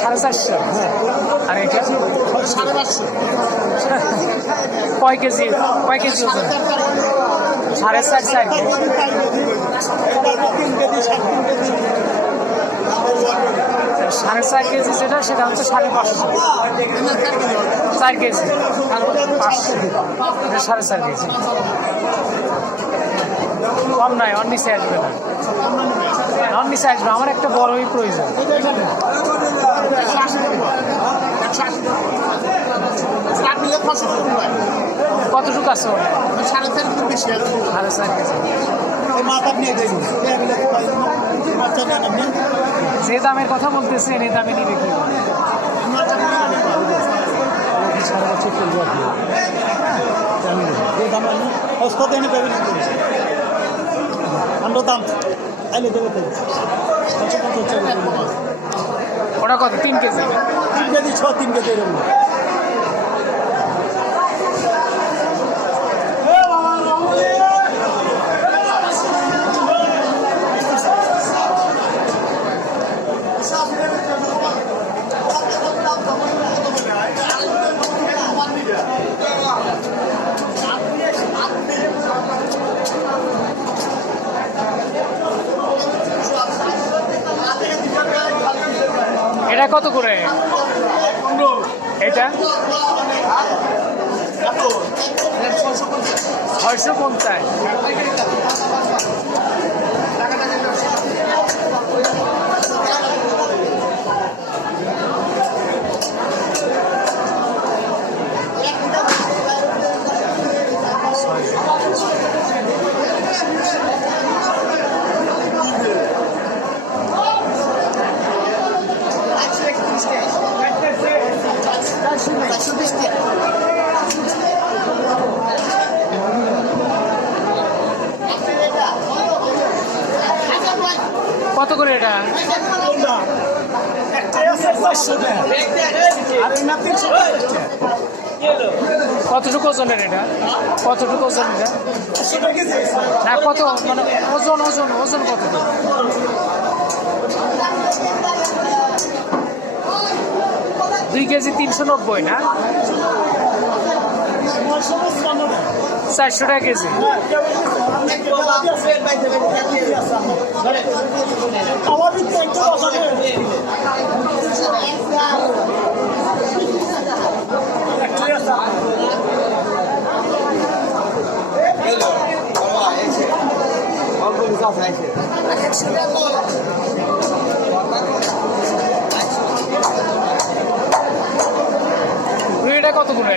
সাড়ে চারশো। আর এটা? সাড়ে পাঁচশো। কয় কেজি? কয় কেজি ওজন? সাড়ে চার সাড়ে চার কেজি। যেটা সেটা হচ্ছে সাড়ে পাঁচশো। চার কেজি। পাঁচশো। সাড়ে চার কেজি। কম নাই অন্য নিচে আসবে না। অন্য নিচে আসবে আমার একটা বড়ই প্রয়োজন। কতটুকু আছে? সাড়ে চার কিলো বেশি সাড়ে চার কেজি যে দামের কথা বলতেছেন এই দামে নিবে কি? আমরা দাম আইলে দেবে তো পাঁচশো পঞ্চাশ টাকা ওটা কত? তিন কেজি। তিন কেজি ছ তিন কেজি এরকম এটা কত করে? এটা? ছয়শো পঞ্চাশ। কত করে এটা? কতটুকু ওজনের এটা? কতটুকু ওজন এটা? না, কত? মানে ওজন ওজন ওজন কত? দুই কেজি তিনশো নব্বই, না? চারশো টাকা কেজি। রুইটা কত করে?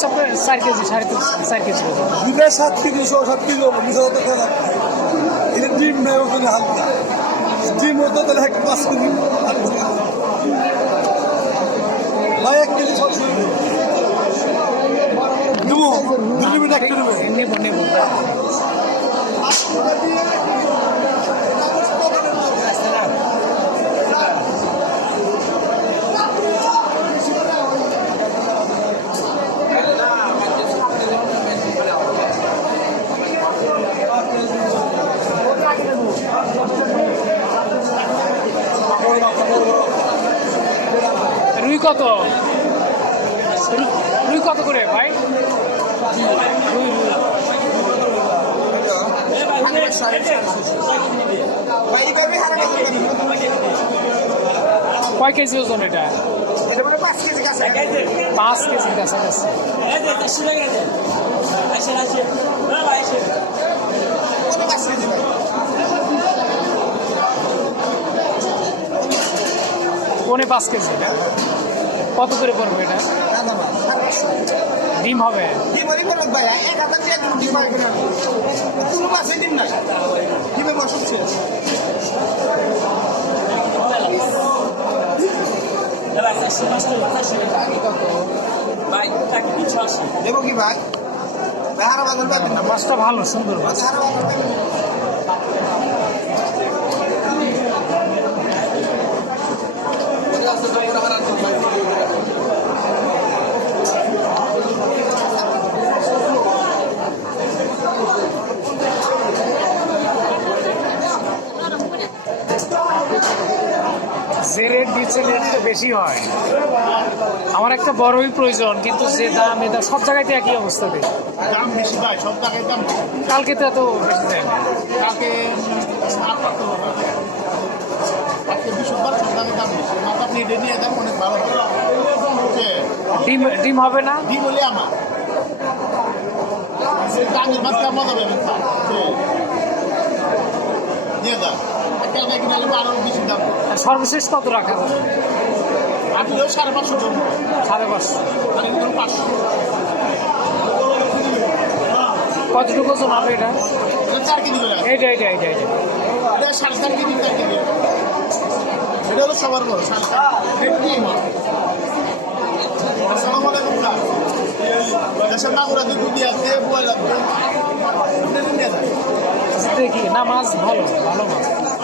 হচ্ছে আপনার চার কেজি সাড়ে তিন চার কেজি। দুটা সাত কেজি ছ সাত কেজি মিশা তো খারাপ এটা ডিম নেই ওখানে হালকা। ডিম হতো তাহলে এক পাঁচ কেজি আট কেজি। ভাই এক কেজি সব দেবো দুই দু কিলোমিটার এক কিলোমিটার নেব নেব রুই কত? রুই- কত করে ভাই? কয় কেজি ওজন এটা? পাঁচ কেজির কাছাকাছি। পনে পাঁচ কেজি। কত করে পড়বে এটা? ডিম হবে? দেবো কি ভাই? মাছটা ভালো সুন্দর মাছ। যে রেট দিচ্ছে রেট তো বেশি হয়। আমার একটা বড়ই প্রয়োজন কিন্তু যে দাম এটা সব জায়গাতে একই অবস্থা দেয় দাম বেশি দেয় সব জায়গায় দাম কালকে তো এত বেশি দেয় না। কালকে ডিম ডিম হবে না? কি বলি আমার। মজা। নিয়ে যান। সর্বশেষ কত রাখা যাবে সাড়ে পাঁচশো পাঁচশো। পাঁচশো। কতটুকু ওজন হবে এটা? এইটা এইটা এইটা এইটা। এটা হলো সবার বড় আসসালামু আলাইকুম দেশের আছে লাগবে। দেখি না মাছ ভালো ভালো মাছ।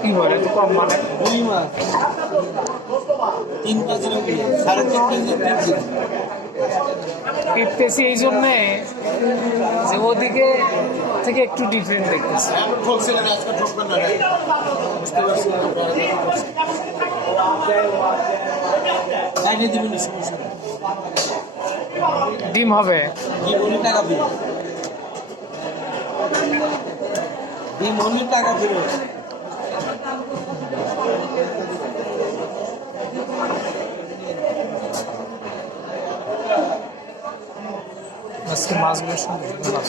কি কম মানে দুই মাস তিন সাড়ে তিন এই জন্যে যে ওদিকে থেকে একটু ডিফারেন্ট দেখতেছি। ডিম হবে। ডিম টাকা ফেরত। আজকে মাছগুলো সুন্দর মাছ